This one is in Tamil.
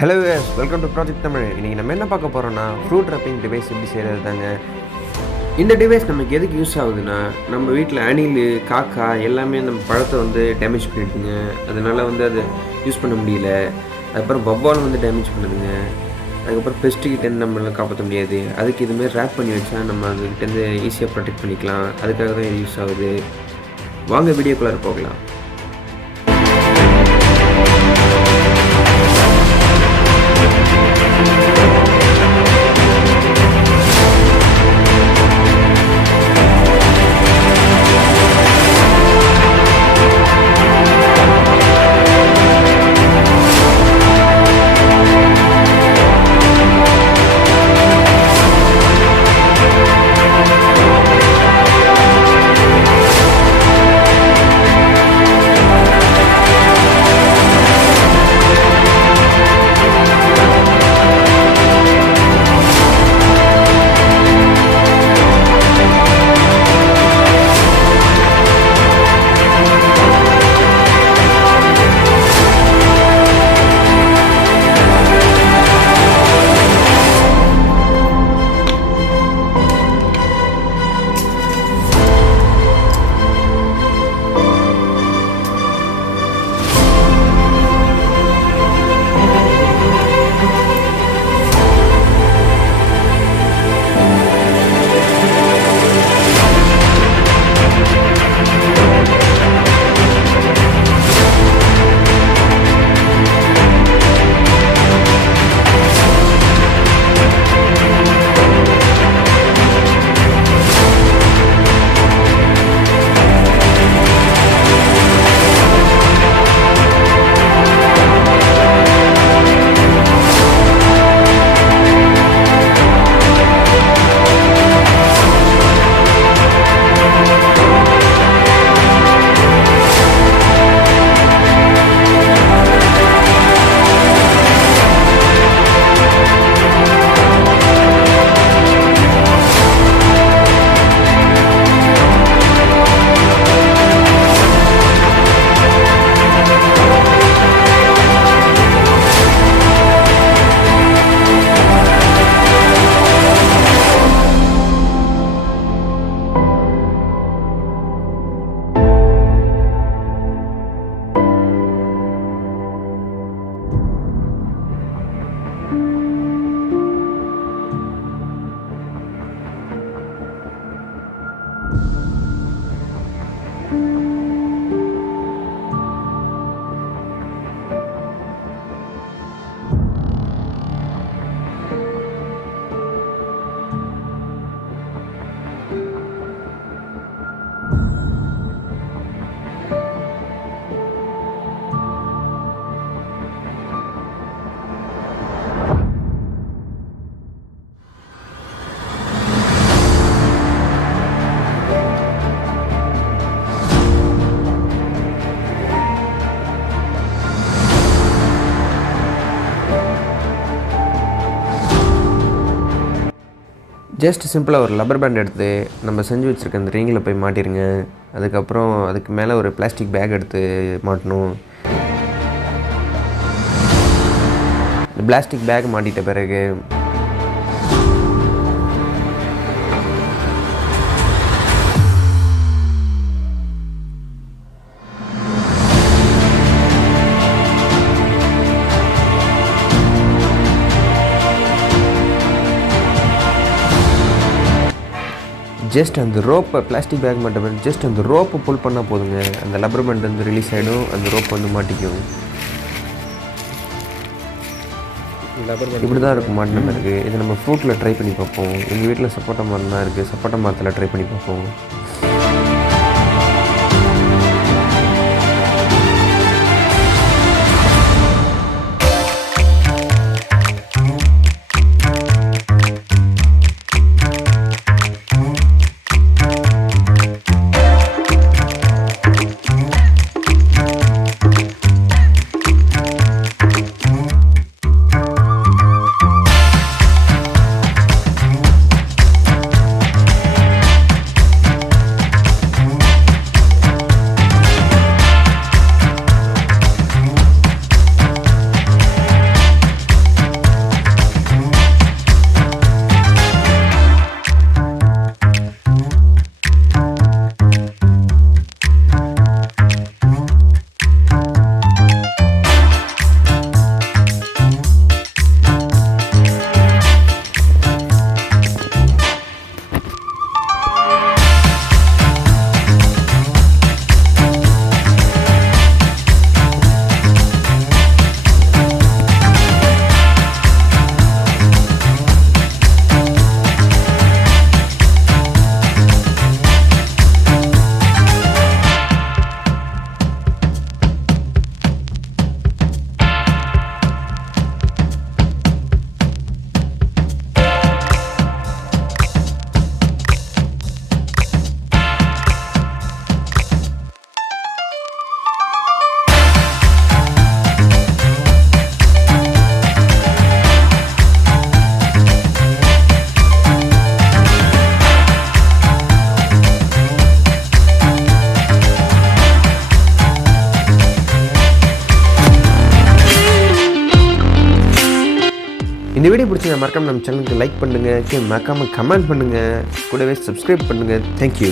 Hello welcome to project Tamil. இன்றைக்கி நம்ம என்ன பார்க்க போகிறோம்னா ஃப்ரூட் ரப்பிங் டிவைஸ் எப்படி செய்கிறது தாங்க. இந்த டிவைஸ் நமக்கு எதுக்கு யூஸ் ஆகுதுன்னா, நம்ம வீட்டில் அணில் காக்கா எல்லாமே நம்ம பழத்தை டேமேஜ் பண்ணிடுதுங்க. அதனால் அதை யூஸ் பண்ண முடியல. அதுக்கப்புறம் வவ்வால் டேமேஜ் பண்ணுதுங்க. அதுக்கப்புறம் பெஸ்ட்டுக்கிட்டேருந்து நம்மளால் காப்பாற்ற முடியாது. அதுக்கு இதுமாரி ரேப் பண்ணி வச்சா நம்ம அதுக்கிட்டேருந்து ஈஸியாக ப்ரொடெக்ட் பண்ணிக்கலாம். அதுக்காக தான் இது யூஸ் ஆகுது. வாங்க வீடியோக்குள்ளார போகலாம். ஜஸ்ட் சிம்பிளாக ஒரு ரப்பர் பேண்ட் எடுத்து நம்ம செஞ்சு வச்சுருக்க அந்த ரிங்கில் போய் மாட்டிடுங்க. அதுக்கப்புறம் அதுக்கு மேலே ஒரு பிளாஸ்டிக் பேக் எடுத்து மாட்டணும். இந்த பிளாஸ்டிக் பேக் மாட்டிட்ட பிறகு ஜஸ்ட் அந்த ரோப்பை பிளாஸ்டிக் பேக் மட்டும் ஜஸ்ட் அந்த ரோப்பை புல் பண்ணால் போதுங்க. அந்த ரப்பர் பேண்ட் ரிலீஸ் ஆகிடும். அந்த ரோப் மாட்டிக்கும். இப்படி தான் இருக்கும் மாட்டின பிறகு. இது நம்ம ஃப்ரூட்டில் ட்ரை பண்ணி பார்ப்போம். எங்கள் வீட்டில் சப்போட்டா மரம் தான் இருக்குது. சப்போட்டா மரத்தில் ட்ரை பண்ணி பார்ப்போம். இந்த வீடியோ பிடிச்சி மறக்காம நம்ம சேனலுக்கு லைக் பண்ணுங்கள், மறக்காமல் கமெண்ட் பண்ணுங்கள், கூடவே சப்ஸ்கிரைப் பண்ணுங்கள். தேங்க்யூ.